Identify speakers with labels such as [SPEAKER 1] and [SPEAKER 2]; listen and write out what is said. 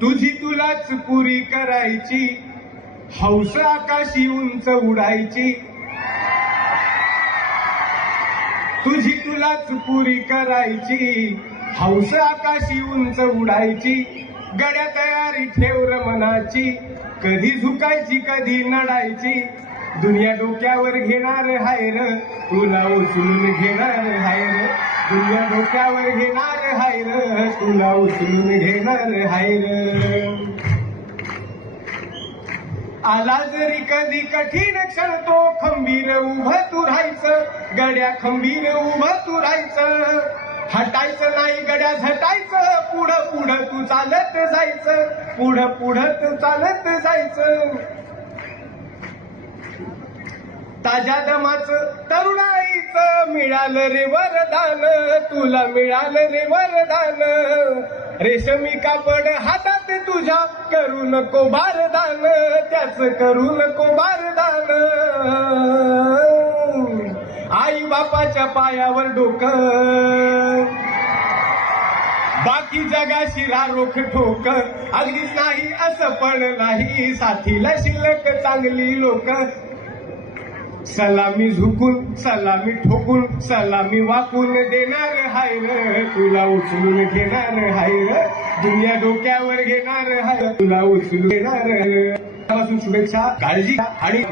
[SPEAKER 1] तुझी तुलाच पुरी करायची हौस आकाशी उंच उडायची तुझी तुलाच पुरी करायची हौस आकाशी उंच उडायची गड्या तयारी ठेव मनाची कधी झुकायची कधी नडायची दुनिया डोक्यावर घेणार हायर तुला उचलून घेणार हायर तुझ्या डोक्यावर घेणार हायर तुला उचलून घेणार हायर आला जरी कधी कठीण क्षण तो खंबीर उभं तू राहायचं गड्या खंबीर उभं तू राहायचं हटायचं नाही गड्या झटायचं पुढं पुढं तू चालत जायचं पुढं पुढं तू चालत जायचं ताज्या दमाच तरुणाईचं मिळाल रे वरदान तुला मिळाल रे वरदान रेशमी कापड हातात तुझ्या करू नको बारदान त्याच करू नको बारदान आई बापाच्या पायावर डोक बाकी शिरा रोख ठोक अगदीच नाही असं पण नाही साथीला शिल्लक चांगली लोक सलामी झुकून सलामी ठोकून सलामी वाकून देणार हाय तुला उचलून घेणार हाय र दुनिया डोक्यावर घेणार हाय तुला उचलून घेणार शुभेच्छा काळजी आणि